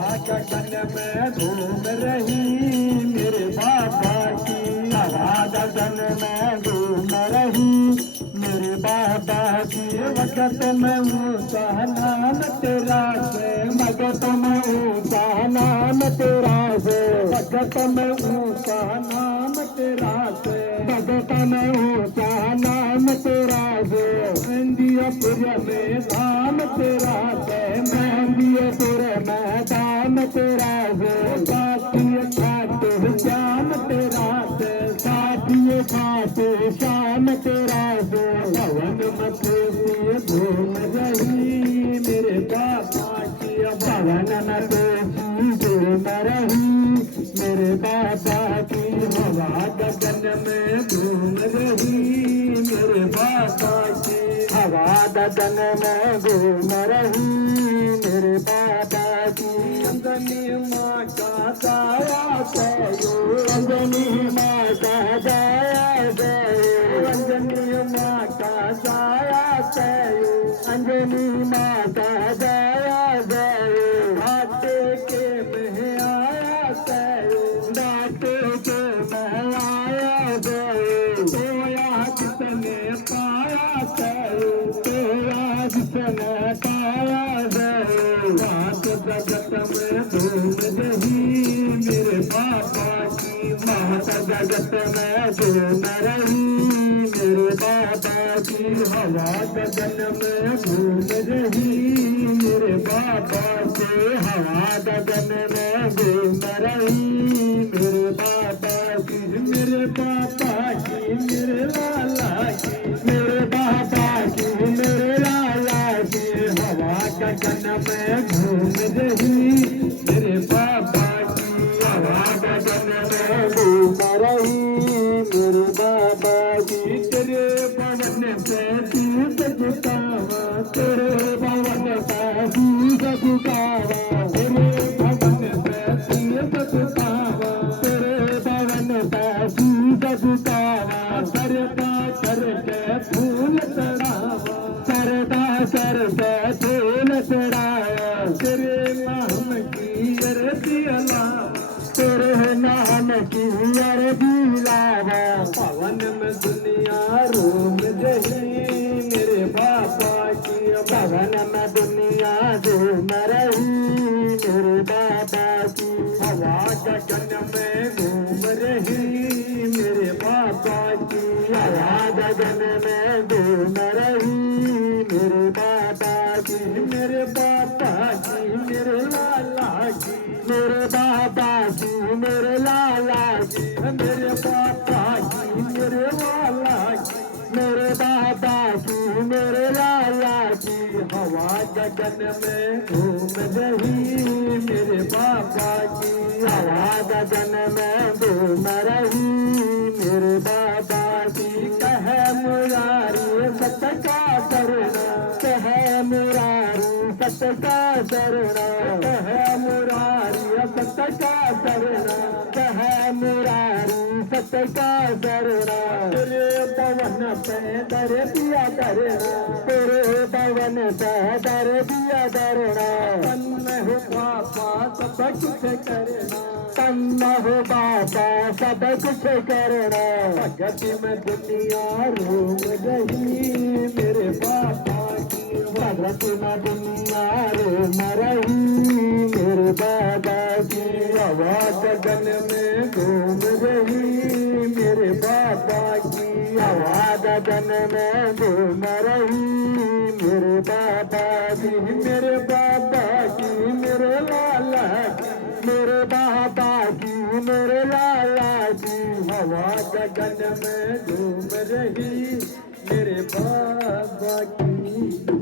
हवा गगन में घूम रही मेरे बाबा की, हवा गगन में घूम रही मेरे बाबा की। वक्त में ऊंचा नाम तेरा से, भगत में ऊंचा नाम तेरा से, भगत में ऊंचा नाम तेरा से, भगत में ऊंचा नाम तेरा से। मेहंदीपुर में धाम तेरा से, मेहंदीपुर में धाम तेरा से। साथी खाते श्याम तेरा से, साथी खाते श्याम तेरा से। भवन में घूम रही मेरे बाबा की, भवन में घूम रही मेरे बाबा की। हवा गगन में घूम रही मेरे बाबा की, हवा गगन में घूम रही मेरे बाबा की। अंजनी माँ का दाया गयो, अंजनी माँ का दाया गयो, अंजनी माँ का दाया गयो, अंजनी माँ का दाया गयो। घाटे के में आया गयो, घाटे के में आया गयो। सोया कितने पाया गयो, सोया कितने पाया गयो। बात जगत में घूम रही मेरे बाबा की, बात जगत में घूम रही मेरे बाबा की। हवा गगन में घूम रही मेरे बाबा की, हवा गगन में घूम रही मेरे बाबा की। मेरे बाबा की मेरे लाला की, मेरे बाबा की मेरे लाला की। हवा गगन में घूम रही मेरे बाबा की, हवा गगन में घूम रही मेरे बाबा की। तेरे भवन पे दूध झुकावा, तेरे भवन पे दूध झुकावा, तेरे भवन पे दूध झुकावा, तेरे भवन पे दूध झुकावा। सरदा करके फूल चढ़ावा, सरदा करके फूल चढ़ावा। तेरे नाम की अरबी अलावा, तेरे नाम की अरबी लावा। पवन में दुनिया रोम रही मेरे बाबा की, पवन में दुनिया रोम रही मेरे बाबा की। हवा गगन में घूम रही मेरे बाबा की, हवा गगन में घूम रही मेरे बाबा की। मेरे बाबा की मेरे लाला की, मेरे बाबा की मेरे लाला की, मेरे बाबा की मेरे लाला की, मेरे बाबा की मेरे लाला की। हवा गगन में घूम रही मेरे बाबा की, हवा गगन में घूम रही मेरे बाबा की। कहे मुरारी सतका करना, कहे मुरारी सतका करना, कहे मुरारी सतका करना, कहे मुरारी सतका करना। तेरे पवन पे दर दिया करना, तेरे पवन पे दर दिया करना। तन्न हो बाबा सब कुछ करना, तन्न हो बाबा सब कुछ करना। भगति में दुनिया रोम रही मेरे बाबा की, भगति में दुनिया रोम रही मेरे बाबा की। हवा गगन में घूम रही मेरे बाबा की, हवा गगन में घूम रही मेरे बाबा की। मेरे बाबा की मेरे लाला की, मेरे बाबा की मेरे लाला की। हवा गगन में घूम रही मेरे बाबा की।